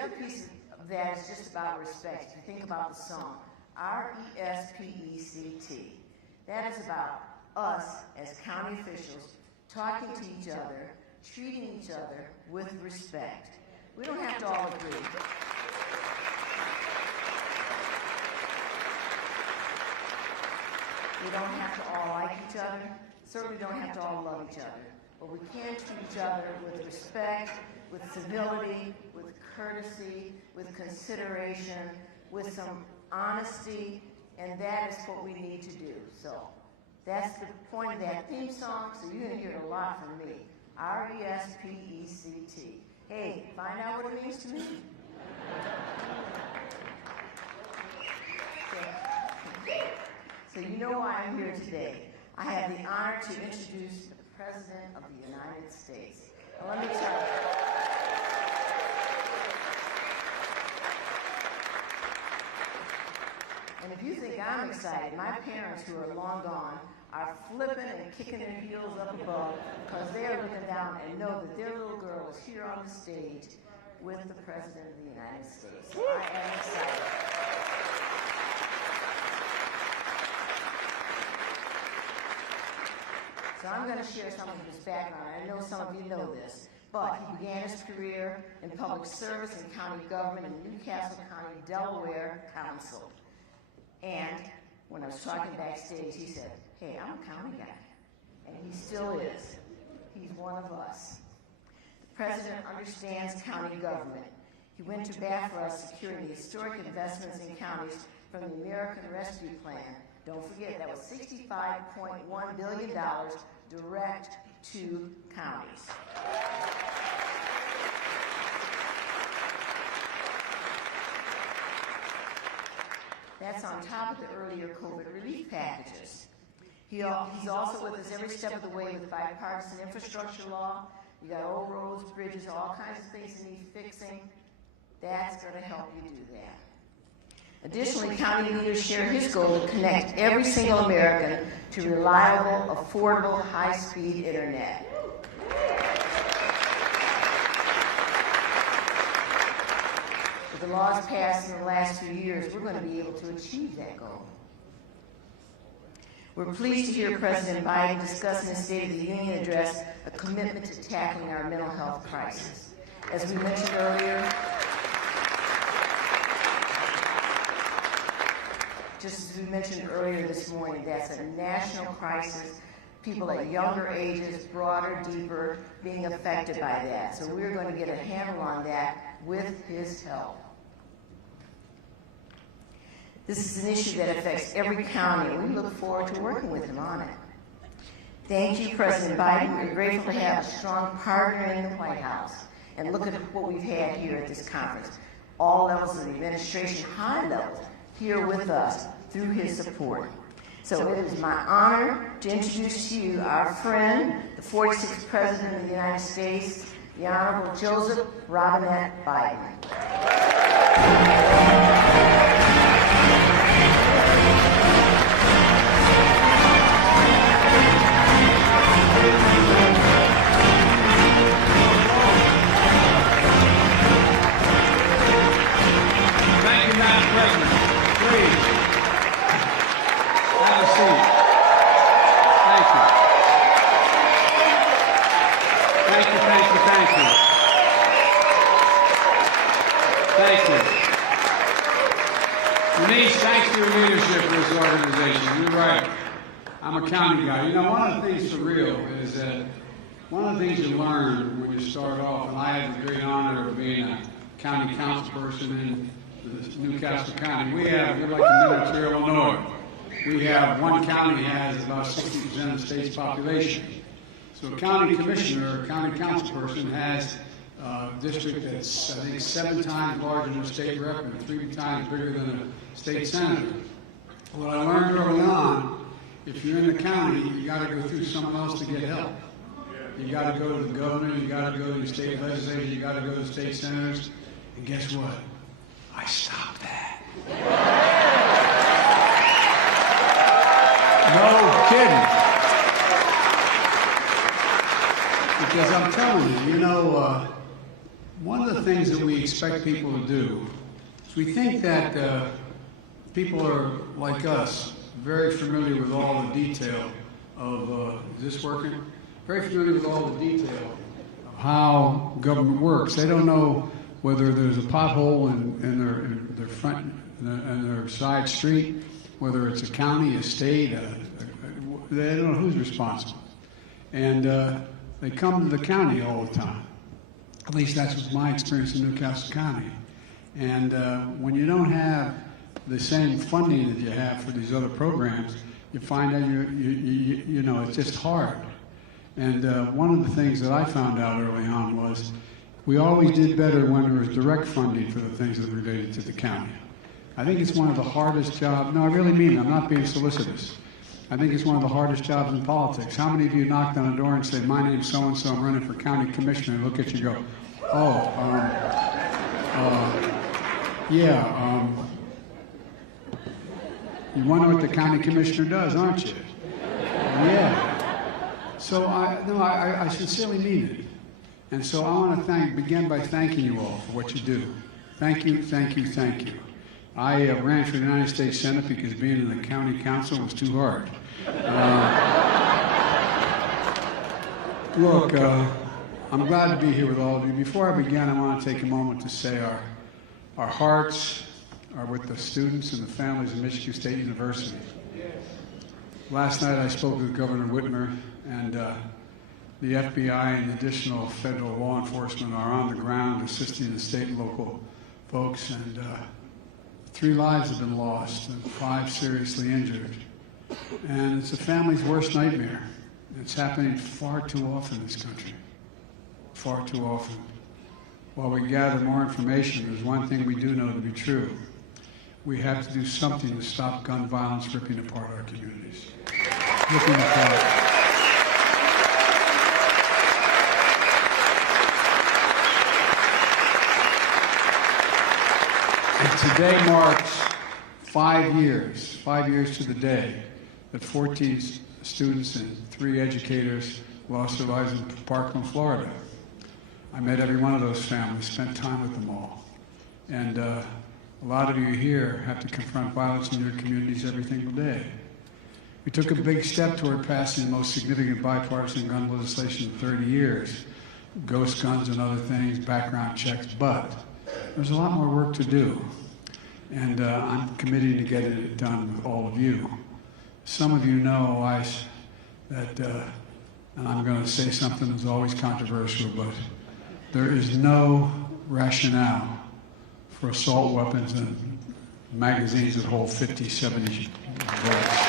other piece of that is just about respect. If you think about the song, R-E-S-P-E-C-T. That is about us as county officials talking to each other, treating each other with respect. We don't have to all agree. We don't have to all like each other. Certainly don't have to all love each other. But we can treat each other with respect, with civility, with courtesy, with consideration, with some honesty, and that is what we need to do. So that's the point of that theme song, so you're going to hear it a lot from me. R-E-S-P-E-C-T. Hey, find out what it means to me. So you know why I'm here today. I have the honor to introduce the President of the United States. Now, let me tell you. And if you think I'm excited, my parents, who are long gone, are flipping and kicking their heels up above because they're looking down and know that their little girl is here on the stage with the President of the United States. So I am excited. So I'm going to share some of his background. I know some of you know this, but he began his career in public service and county government in Newcastle County, Delaware Council. And when I was talking backstage, he said, hey, I'm a county guy. And he still is. He's one of us. The President understands county government. He went to bat for us securing the historic investments in counties from the American Rescue Plan. Don't forget, that was $65.1 billion direct to counties. That's on top of the earlier COVID relief packages. He's also with us every step of the way with bipartisan infrastructure law. You got old roads, bridges, all kinds of things that need fixing. That's going to help you do that. Additionally, county leaders share his goal to connect every single American to reliable, affordable, high-speed internet. With the laws passed in the last few years, we're going to be able to achieve that goal. We're pleased to hear President Biden discuss in his State of the Union address a commitment to tackling our mental health crisis. As we mentioned earlier, just as we mentioned earlier this morning, that's a national crisis. People at younger ages, broader, deeper, being affected by that. So we're going to get a handle on that with his help. This is an issue that affects every county, and we look forward to working with him on it. Thank you, President Biden. We're grateful to have a strong partner in the White House. And look at what we've had here at this conference. All levels of the administration, high levels, here with us through his support. So it is my honor to introduce to you our friend, the 46th President of the United States, the Honorable Joseph Robinette Biden. Thank you, Madam President. Please, have a seat. Thank you. Thank you, thank you, thank you. Thank you. Denise, thanks for your leadership for this organization. You're right. I'm a county guy. You know, one of the things for real is that one of the things you learn when you start off, and I had the great honor of being a county council person in Newcastle County. We're like the middle tier of Illinois. We have one county has about 60% of the state's population. So a county commissioner or county council person has a district that's, I think, 7 times larger than a state rep and 3 times bigger than a state senator. What I learned early on, if you're in the county, you got to go through someone else to get help. You got to go to the governor, you got to go to the state legislature, you got to go to the state senators, and guess what? I stopped that. No kidding. Because I'm telling you, one of the things that we expect people to do is we think that people are like us, very familiar with all the detail of, is this working? Very familiar with all the detail of how government works. They don't know whether there's a pothole in their front and their side street, whether it's a county, a state, they don't know who's responsible. And they come to the county all the time. At least that's was my experience in Newcastle County. And when you don't have the same funding that you have for these other programs, you find that you know, it's just hard. And one of the things that I found out early on was we always did better when there was direct funding for the things that related to the county. I think it's one of the hardest jobs. No, I really mean it. I'm not being solicitous. I think it's one of the hardest jobs in politics. How many of you knocked on a door and said, "My name's so-and-so, I'm running for county commissioner," and look at you and go, you wonder what the county commissioner does, aren't you? Yeah. So I sincerely mean it. And so I want to begin by thanking you all for what you do. Thank you, thank you, thank you. I ran for the United States Senate because being in the county council was too hard. Look, I'm glad to be here with all of you. Before I begin, I want to take a moment to say our hearts are with the students and the families of Michigan State University. Last night I spoke with Governor Whitmer, and the FBI and additional federal law enforcement are on the ground assisting the state and local folks, and 3 lives have been lost and 5 seriously injured. And it's a family's worst nightmare. It's happening far too often in this country. Far too often. While we gather more information, there's one thing we do know to be true. We have to do something to stop gun violence ripping apart our communities. Ripping apart. And today marks 5 years to the day that 14 students and 3 educators lost their lives in Parkland, Florida. I met every one of those families, spent time with them all. And a lot of you here have to confront violence in your communities every single day. We took a big step toward passing the most significant bipartisan gun legislation in 30 years. Ghost guns and other things, background checks, but there's a lot more work to do. And I'm committed to getting it done with all of you. Some of you know that, and I'm going to say something that's always controversial, but there is no rationale for assault weapons and magazines that hold 50, 70 bullets.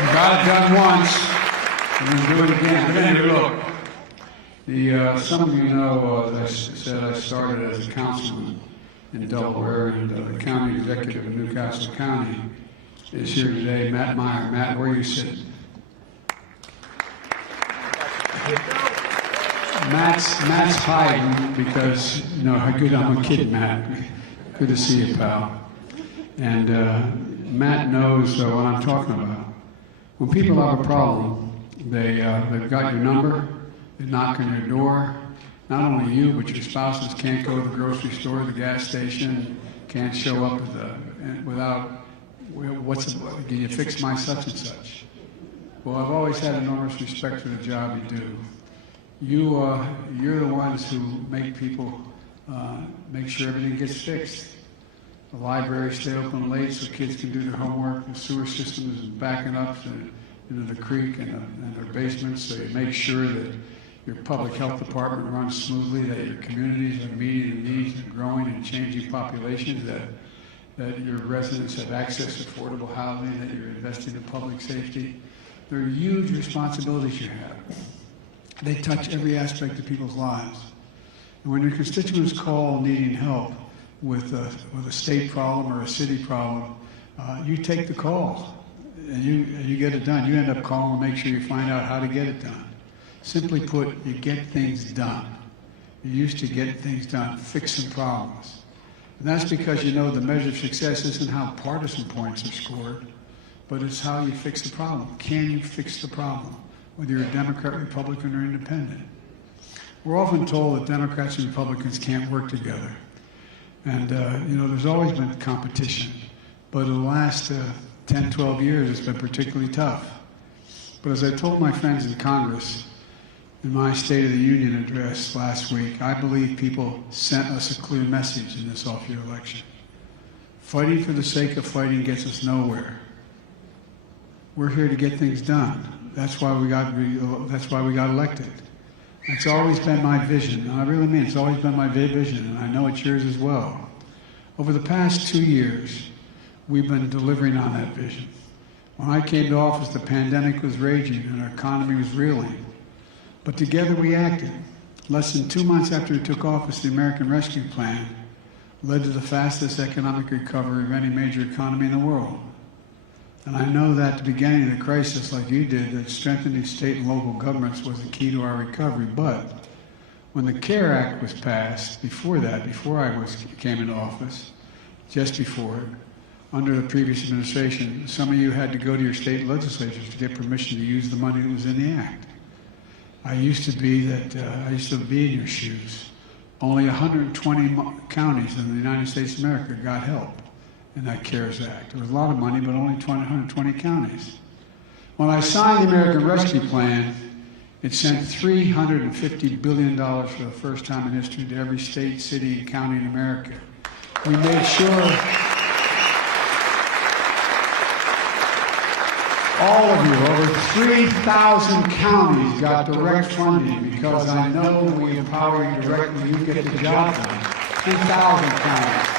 We got it done once, and we'll do it again. But anyway, look, some of you know, as I said, I started as a councilman in Delaware, and the county executive in Newcastle County is here today, Matt Meyer. Matt, where are you sitting? Matt's hiding because, you know, how good I'm a kid, Matt. Good to see you, pal. And Matt knows what I'm talking about. When people have a problem, they've got your number, they knock on your door. Not only you, but your spouses can't go to the grocery store, the gas station, can't show up without, can you fix my such and such? Well, I've always had enormous respect for the job you do. You're the ones who make people make sure everything gets fixed. The libraries stay open late so kids can do their homework. The sewer system is backing up into the creek and their basements, so you make sure that your public health department runs smoothly, that your communities are meeting the needs of growing and changing populations, that your residents have access to affordable housing, that you're investing in public safety. There are huge responsibilities you have. They touch every aspect of people's lives. And when your constituents call needing help with a state problem or a city problem, you take the call and you get it done. You end up calling and make sure you find out how to get it done. Simply put, you get things done. You used to get things done, fixing problems. And that's because you know the measure of success isn't how partisan points are scored, but it's how you fix the problem. Can you fix the problem, whether you're a Democrat, Republican, or Independent? We're often told that Democrats and Republicans can't work together. And, there's always been competition. But in the last 10, 12 years, it's been particularly tough. But as I told my friends in Congress in my State of the Union address last week, I believe people sent us a clear message in this off-year election. Fighting for the sake of fighting gets us nowhere. We're here to get things done. That's why we got elected. It's always been my vision, and I really mean it's always been my vision, and I know it's yours as well. Over the past 2 years, we've been delivering on that vision. When I came to office, the pandemic was raging and our economy was reeling. But together we acted. Less than 2 months after we took office, the American Rescue Plan led to the fastest economic recovery of any major economy in the world. And I know that at the beginning of the crisis, like you did, that strengthening state and local governments was the key to our recovery. But when the CARE Act was passed, before I came into office, just before it, under the previous administration, some of you had to go to your state legislatures to get permission to use the money that was in the act. I used to be in your shoes. Only 120 counties in the United States of America got help in that CARES Act. There was a lot of money, but only 120 counties. When I signed the American Rescue Plan, it sent $350 billion for the first time in history to every state, city, and county in America. We made sure all of you, over 3,000 counties got direct funding because I know we empower you directly, you get the job done. 3,000 counties.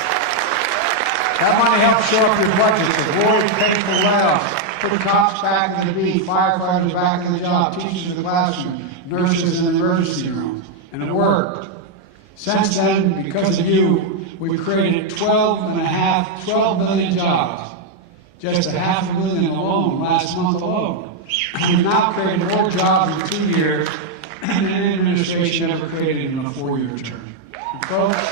That money helps shore up your budgets, avoid painful layoffs, put cops back in the beat, firefighters back in the job, teachers in the classroom, nurses in the emergency room. And it worked. Since then, because of you, we've created 12 million jobs. Just 500,000 alone, last month alone. We've now created more jobs in 2 years than any administration ever created in a 4-year term. And folks,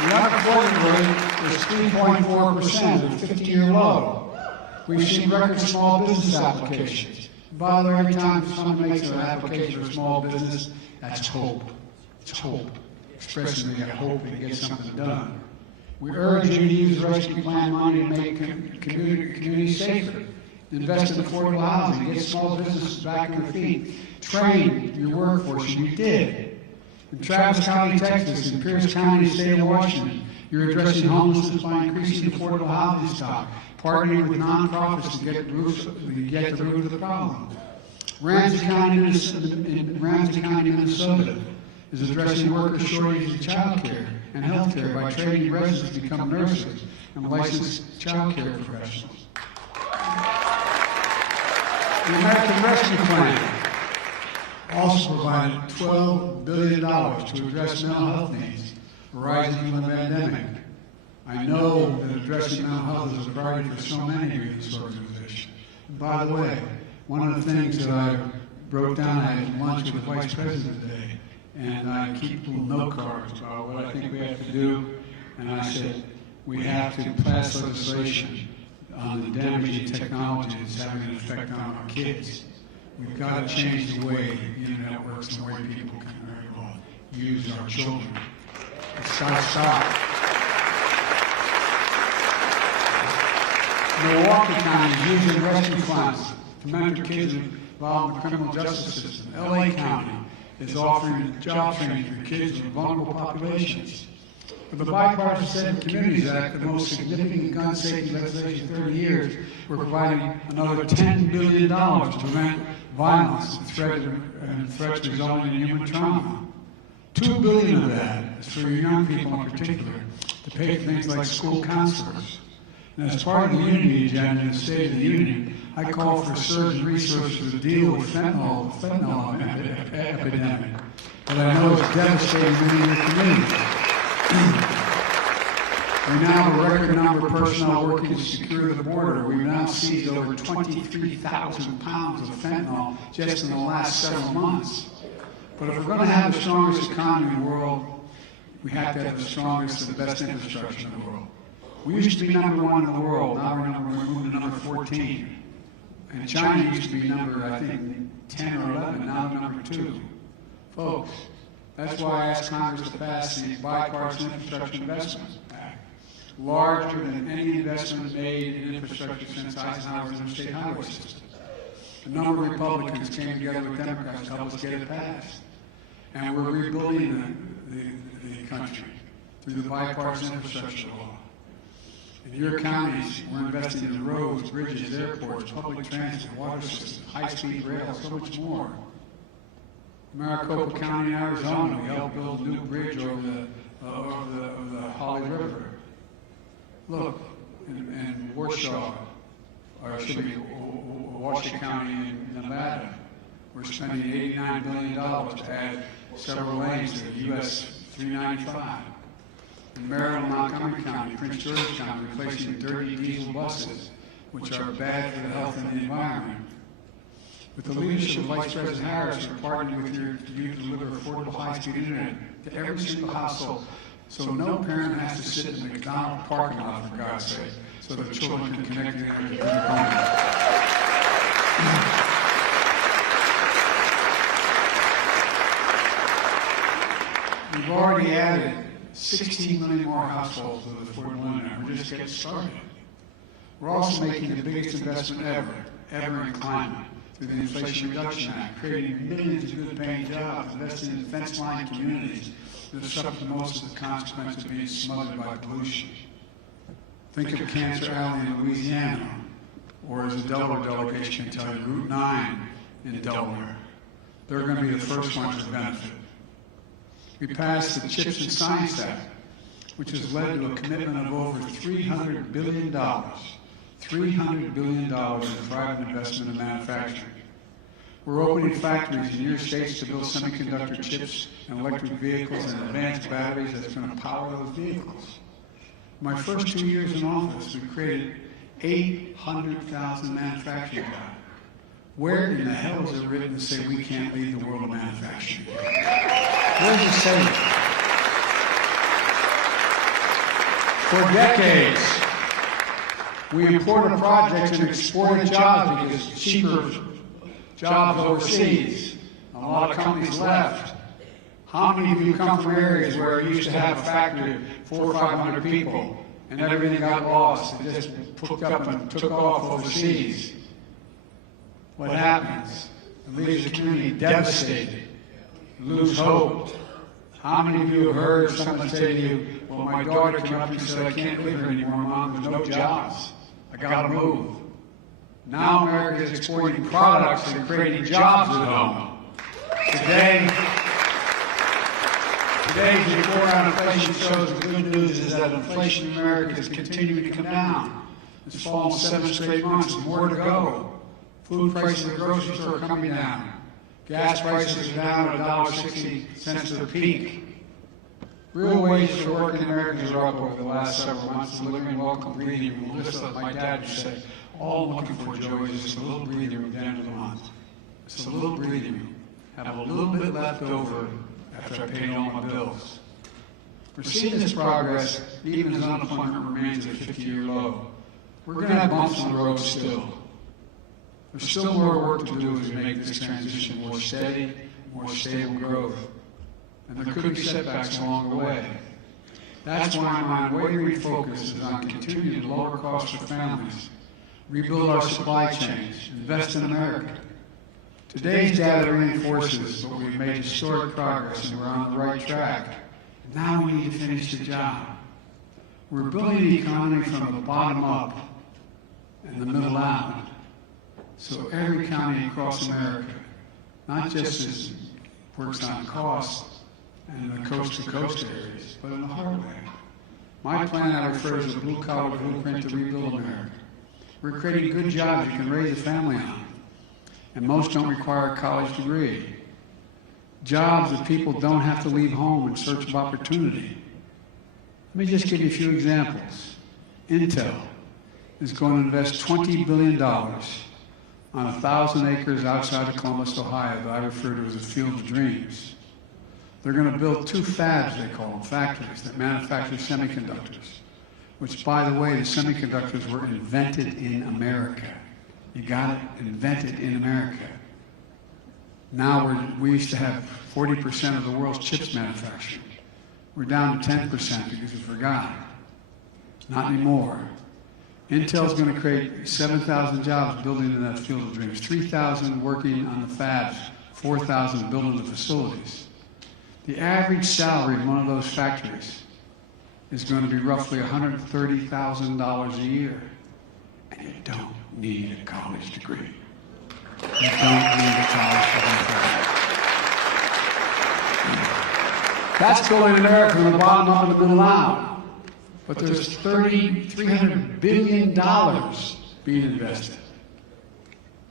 the unemployment rate is 3.4%, a 50-year low. We've seen record small business applications. By the way, every time someone makes an application for a small business, that's hope. It's hope. Expressing they got hope and get something done. We urge you to use the rescue plan money to make communities safer. Invest in affordable housing, get small businesses back on their feet. Train your workforce, and you did. In Travis County, Texas, in Pierce County, state of Washington, you're addressing homelessness by increasing affordable housing stock, partnering with nonprofits to get the root of the problem. Ramsey County, Minnesota, is addressing worker shortages in child care and health care by training residents to become nurses and licensed child care professionals. The American Rescue Plan also provided $12 billion to address mental health needs arising from the pandemic. I know that addressing mental health is a priority for so many of you in this organization. And by the way, one of the things that I wrote down, I had lunch with the Vice President today, and I keep little note cards about what I think we have to do. And I said, we have to pass legislation on the damaging technology that's having an effect on our kids. We've got to change the way the internet works and the way people can use our children. It's got to stop. Milwaukee County is using rescue funds to mentor kids involved in the criminal justice system. LA County is offering job training for kids in vulnerable populations. With the Bipartisan Safe Communities Act, the most significant gun safety legislation in 30 years, we're providing another $10 billion to prevent violence and threats resulting in human trauma. $2 billion of that is for young people in particular, to pay for things like school counselors. And as part of the Unity Agenda in the State of the Union, I call for surge in resources to deal with fentanyl epidemic that I know is devastating many of your communities. We now have a record number of personnel working to secure the border. We've now seized over 23,000 pounds of fentanyl just in the last several months. But if we're going to have the strongest economy in the world, we have to have the strongest and best infrastructure in the world. We used to be number 1 in the world, now we're moving to number 14. And China used to be number, I think, 10 or 11, now number 2. Folks, that's why I asked Congress to pass the Bipartisan Infrastructure Investment Act, larger than any investment made in infrastructure since Eisenhower's interstate highway system. A number of Republicans came together with Democrats to help us get it passed. And we're rebuilding the country through the bipartisan infrastructure law. In your counties, we're investing in roads, bridges, airports, public transit, water systems, high-speed rail, so much more. In Maricopa County, Arizona, we helped build a new bridge over the Holly River. Look, in Warsaw, or it should be Washoe County in Nevada, we're spending $89 billion to add several lanes to the US 395. In Maryland, Montgomery County, Prince George's County, replacing dirty diesel buses, which are bad for the health and the environment. With the leadership of Vice President Harris, we're partnering with you to deliver affordable high-speed internet to every single household, so no parent has to sit in the McDonald's parking lot, for God's sake, so that children can connect to the internet in their home. We've already added 16 million more households with affordable internet. We're just getting started. We're also making the biggest investment ever in climate through the Inflation Reduction Act, creating millions of good-paying jobs, investing in fence-line communities that suffer the most of the consequences of being smothered by pollution. Think of Cancer Alley in Louisiana, or as the Delaware delegation can tell you, Route 9 in Delaware. They're going to be the first ones to benefit. We passed the CHIPS and Science Act, which has led to a commitment of over $300 billion. $300 billion in private investment in manufacturing. We're opening factories in your states to build semiconductor chips and electric vehicles and advanced batteries that's going to power those vehicles. My first 2 years in office, we created 800,000 manufacturing jobs. Where in the hell is it written to say we can't lead the world of manufacturing? Where does it say it? For decades, we imported projects and exported jobs because it's cheaper jobs overseas. A lot of companies left. How many of you come from areas where you used to have a factory of 400 or 500 people and everything got lost and just hooked up and took off overseas? What happens? It leaves the community devastated, lose hope. How many of you have heard someone say to you, well, my daughter came up and said, I can't live here anymore, Mom, there's no jobs. I got to move. Now America is exporting products and creating jobs at home. Today, today's report on inflation shows the good news is that inflation in America is continuing to come down. It's fallen 7 straight months, more to go. Food prices at the grocery store are coming down. Gas prices are down at $1.60 to the peak. Real wages for working Americans are up over the last several months, delivering welcome breathing room. Just like my dad used to say, all I'm looking for, Joey, is just a little breathing room at the end of the month. Just a little breathing room. Have a little bit left over after I paid all my bills. We're seeing this progress even as unemployment remains at a 50-year low. We're going to have bumps on the road still. There's still more work to do as we make this transition more steady, more stable growth. And there could be setbacks along the way. That's why my unwavering focus is on continuing to lower costs for families, rebuild our supply chains, invest in America. Today's data reinforces that we've made historic progress and we're on the right track. Now we need to finish the job. We're building the economy from the bottom up and the middle out. So every county across America, not just as works on costs and the coast-to-coast areas, but in the heartland. My plan I refer to as the blue-collar blueprint to rebuild America. We're creating good jobs you can raise a family on, and most don't require a college degree. Jobs that people don't have to leave home in search of opportunity. Let me just give you a few examples. Intel is going to invest $20 billion on 1,000 acres outside of Columbus, Ohio, that I refer to as a field of dreams. They're going to build 2 fabs, they call them, factories that manufacture semiconductors, which, by the way, the semiconductors were invented in America. You got it? Invented in America. Now we used to have 40% of the world's chips manufactured. We're down to 10% because we forgot. Not anymore. Intel's going to create 7,000 jobs building in that field of dreams, 3,000 working on the fabs, 4,000 building the facilities. The average salary in one of those factories is going to be roughly $130,000 a year. And you don't need a college degree. You don't need a college degree. That's building America from the bottom up and the middle out. But there's $300 billion being invested.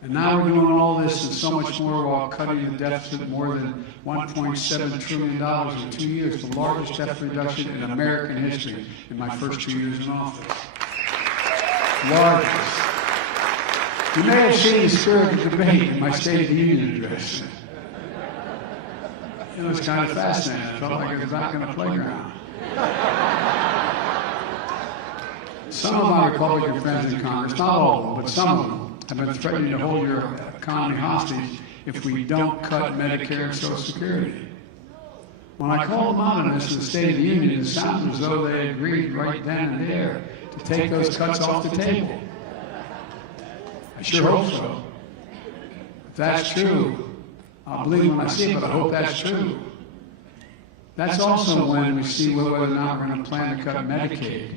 And now we're doing all this and so much more while cutting the deficit more than $1.7 trillion in 2 years, the largest deficit reduction in American history in my first 2 years in office. Largest. You may have seen the spirit of debate in my State of the Union address. It was kind of fascinating. I felt like I was back on a playground. Some of my Republican friends in Congress, not all of them, but some of them, have been threatening to hold your economy hostage if we don't cut Medicare and Social Security. When I called them out on this in the State of the Union, it sounded as though they agreed right then and there to take those cuts off the table. I sure hope so. If that's true, I'll believe when I see it, but I hope that's true. That's also when we see whether or not we're going to plan to cut Medicaid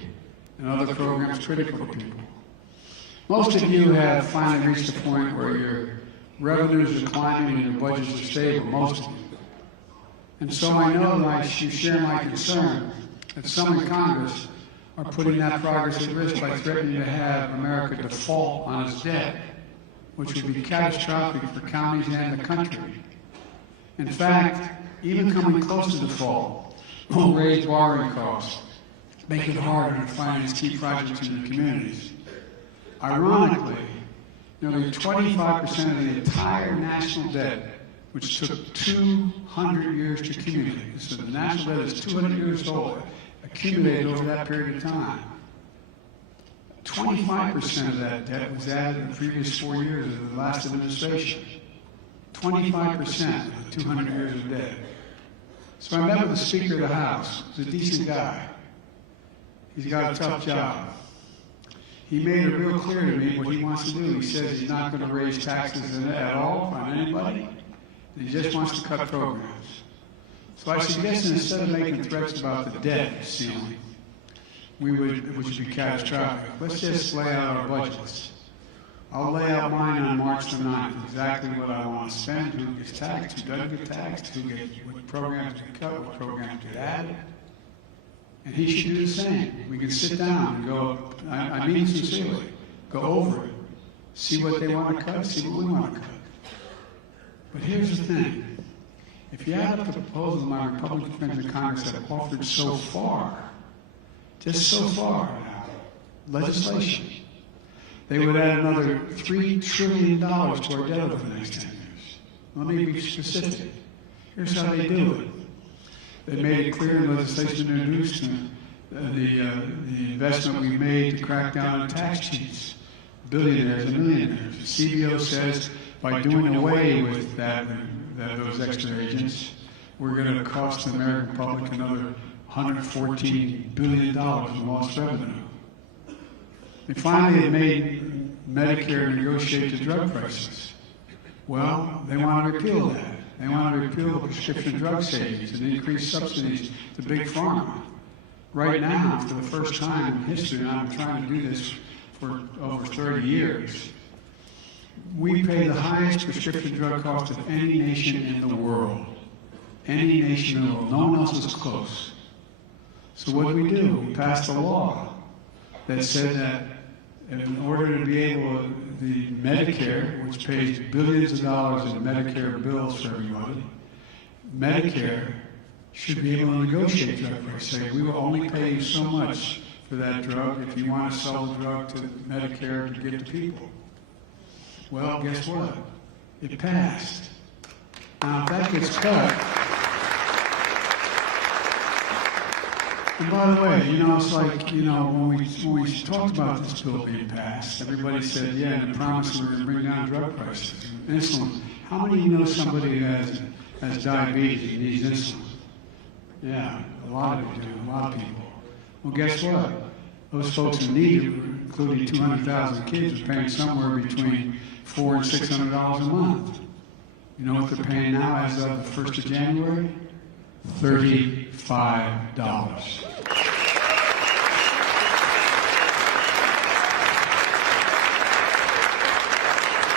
and other programs critical to people. Most of you have finally reached a point where your revenues are climbing and your budgets are stable, most of you. And so I know that you share my concern that some in Congress are putting that progress at risk by threatening to have America default on its debt, which would be catastrophic for counties and the country. In fact, even coming close to default will raise borrowing costs, make it harder to finance key projects in your communities. Ironically, nearly 25% of the entire national debt, which took 200 years to accumulate, so the national debt is 200 years old, accumulated over that period of time. 25% of that debt was added in the previous 4 years of the last administration. 25% of 200 years of debt. So I met with the Speaker of the House. He's a decent guy. He's got a tough job. He made it real clear to me what he wants to do. He says he's not going to raise taxes at all on anybody. He just wants to cut programs. So I suggested instead of making threats about the debt ceiling, which would be catastrophic, let's just lay out our budgets. I'll lay out mine on March the 9th, exactly what I want to spend, who gets taxed, who doesn't get taxed, what programs get cut, what programs get added. And he should do the same. We can sit down and go, I mean sincerely, go over it, see what they want to cut, see what we want to cut. But here's the thing. If you add up the proposals my Republican friends in Congress have offered so far, just so far now, legislation, they would add another $3 trillion to our debt over the next 10 years. Let me be specific. Here's how they do it. They made it clear in legislation introduced the investment we made to crack down on tax cheats, billionaires and millionaires. The CBO says by doing away with those extra agents, we're going to cost the American public another $114 billion in lost revenue. They finally have made Medicare negotiate the drug prices. Well, they want to repeal that. They want to repeal the prescription drug savings and increase subsidies to big pharma. Right now, for the first time in history, and I've been trying to do this for over 30 years, we pay the highest prescription drug cost of any nation in the world. Any nation in the world. No one else is close. So what do? We passed a law that said that in order to be able to, the Medicare, which pays billions of dollars in Medicare bills for everybody, Medicare should be able to negotiate drug prices. Say, we will only pay you so much for that drug if you want to sell the drug to Medicare to get to people. Well, guess what? It passed. Now, if that gets cut, And by the way, it's like, when we talked about this bill being passed, everybody said, yeah, and the promise we're going to bring down drug prices, insulin. How many of you know somebody who has diabetes and needs insulin? Yeah, a lot of you do, a lot of people. Well, guess what? Those folks who need it, including 200,000 kids, are paying somewhere between $400 and $600 a month. You know what they're paying now as of the 1st of January? $35.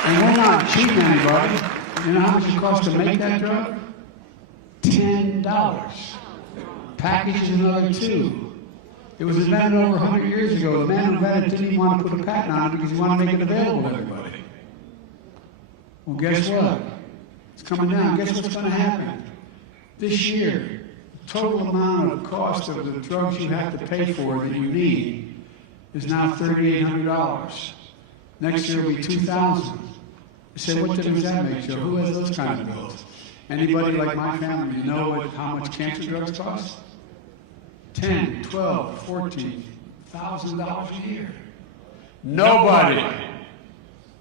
And we're not cheating anybody. You know how much it costs to make that drug? $10. Package is another $2. It was invented over 100 years ago. The man who invented it didn't even want to put a patent on it because he wanted to make it available to everybody. Well, guess what? It's coming down. Guess what's going to happen? This year, the total amount of cost of the drugs you have to pay for that you need is now $3,800. Next year will be $2,000. You say, what difference does that make, Joe? Who has those kind of bills? Anybody like my family, you know how much cancer drugs cost? $10,000, $12,000, $14,000 a year. Nobody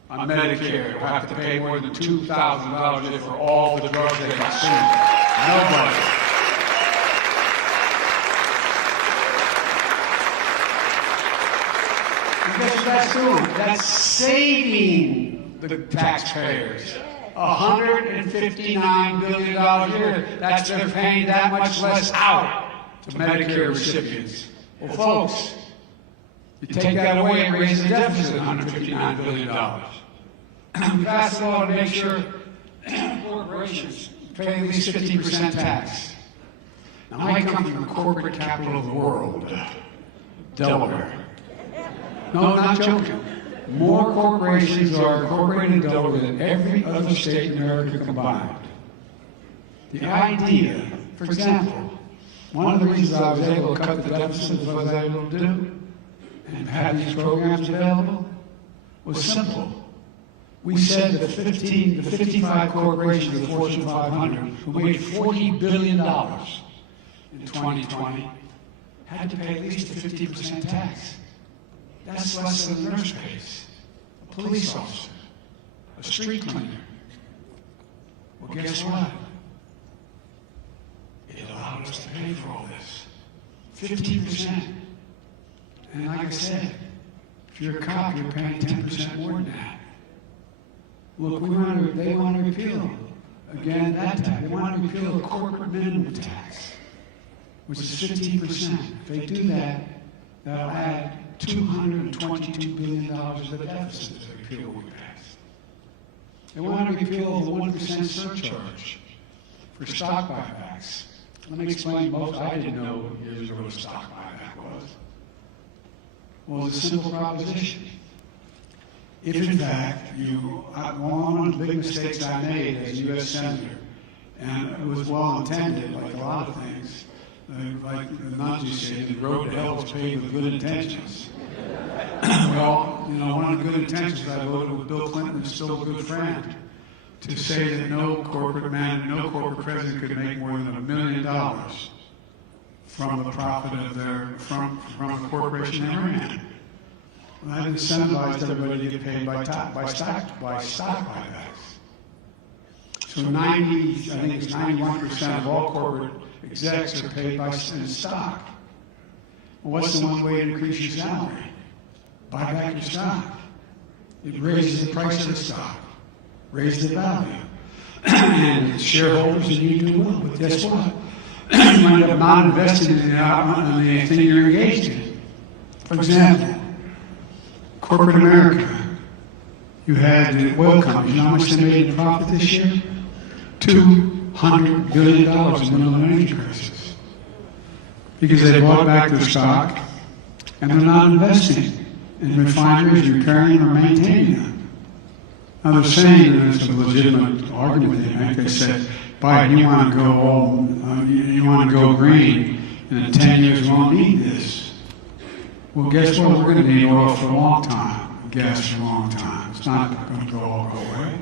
on Medicare will have to pay more than $2,000 a year for all the drugs they consume. Nobody. And guess what that's doing? That's saving the taxpayers $159 billion a year. That's they're paying that much less out to Medicare recipients. Well, folks, you take that away and raise the deficit $159 billion. We pass a law to make sure corporations pay at least 50% tax. Now, I come from the corporate capital of the world, Delaware. No, not joking. More corporations are incorporated in Delaware than every other state in America combined. The idea, for example, one of the reasons I was able to cut the deficit as I was able to do and have these programs available was simple. We said the 55 corporations of the Fortune 500 who made $40 billion in 2020 had to pay at least a 50% tax. That's less than a nurse pays, a police officer, a street cleaner. Well, guess what? It allowed us to pay for all this. 50%. And like I said, if you're a cop, you're paying 10% more than that. Look, they want to repeal, again, that tax. They want to repeal the corporate minimum tax, which is 15%. If they do that, that'll add $222 billion of the deficit to repeal what we passed. They want to repeal the 1% surcharge for stock buybacks. Let me explain most. I didn't know years ago what a stock buyback was. Well, it's a simple proposition. If in fact one of the big mistakes I made as a U.S. Senator, and it was well intended, like a lot of things, like the Nazis say, the road to hell is paved with good intentions. Well, one of the good intentions I voted with Bill Clinton, who's still a good friend, to say that no corporate man, no corporate president could make more than $1 million from the profit of from a corporation they ran. Well, that incentivized everybody to get paid by stock buybacks. So I think it's 91% of all corporate execs are paid in stock. Well, what's the one way to increase your salary? Buy back your stock. It raises the price of the stock, raises the value. And shareholders, and you do well. But guess what? You end up not investing in the thing you're engaged in. For example, corporate America, you had the oil companies. You know how much they made in profit this year? $200 billion in the middle of an energy crisis. Because they bought back their stock and they're not investing in refineries, repairing or maintaining them. Now they're saying that it's a legitimate argument they make. They said, Biden, you want to go green, and in 10 years we won't need this. Well, guess what? We're going to need oil for a long time, gas for a long time. It's not going to all go away.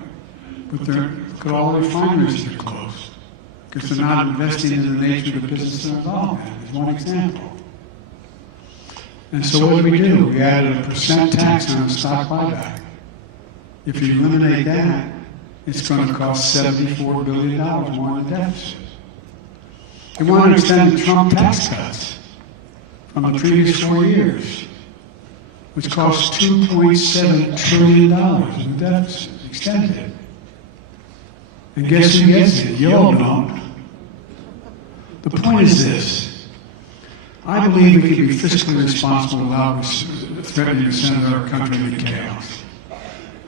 But look at all the refineries that are closed because they're not investing in the nature of the business they're involved in. There's one example. And so what did we do? We added a % tax on the stock buyback. If you eliminate that, it's going to cost $74 billion more in deficit. They want to extend the Trump tax cuts from the previous 4 years, which cost $2.7 trillion in deficit, extended. And guess who gets it? You all don't. The point is this. I believe we can be fiscally responsible without threatening to send our country into chaos.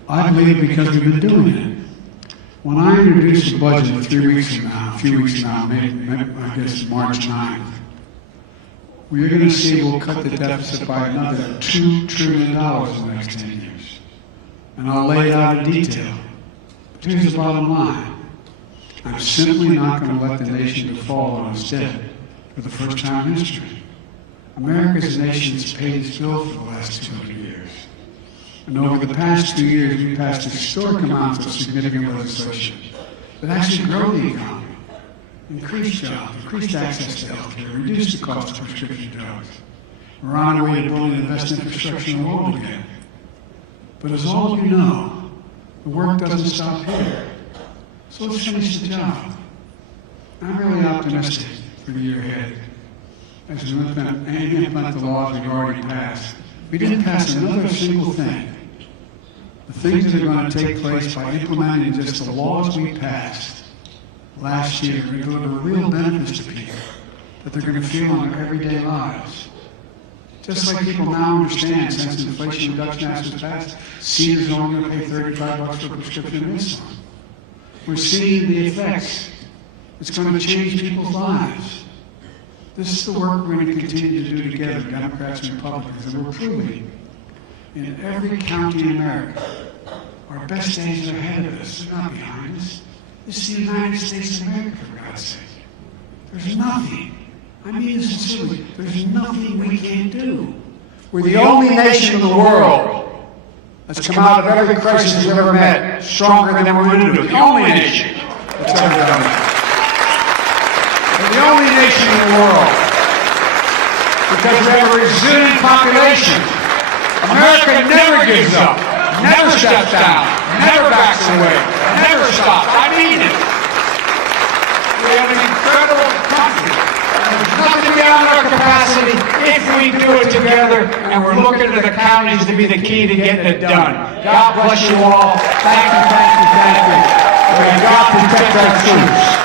I believe because we've been doing it. When I introduced the budget a few weeks from now, maybe I guess March 9th, we're going to see we'll cut the deficit by another $2 trillion in the next 10 years. And I'll lay it out in detail. But here's the bottom line. I'm simply not going to let the nation default on its debt for the first time in history. America as a nation has paid its bill for the last 200 years. And over the past 2 years, we passed historic amounts of significant legislation that actually grow the economy, increase jobs, increase access to health care, reduce the cost of prescription drugs. We're on our way to building the best infrastructure in the world again. But as all of you know, the work doesn't stop here. So let's finish the job. I'm really optimistic for the year ahead as we implement the laws we've already passed. We didn't pass another single thing. The things that are going to take place by implementing just the laws we passed last year are going to deliver real benefits to people that they're going to feel in their everyday lives. Just like people now understand, since the Inflation Reduction Act was passed, seniors are only going to pay $35 for prescription insulin. We're seeing the effects. It's going to change people's lives. This is the work we're going to continue to do together, Democrats and Republicans, and we're proving in every county in America, our best days are ahead of us. They're not behind us. This is the United States of America, for God's sake. There's nothing, I mean this sincerely, there's nothing we can't do. We're the only nation in the world that's come out of every crisis we've ever met stronger than we went into it. The only nation that's ever done that. We're the only nation in the world because we have a resilient population. America never gives up, never steps down, never backs away, never stops. I mean it. We have an incredible country. There's nothing beyond our capacity if we do it together, and we're looking to the counties to be the key to getting it done. God bless you all. Thank you, thank you, thank you. May God protect our troops.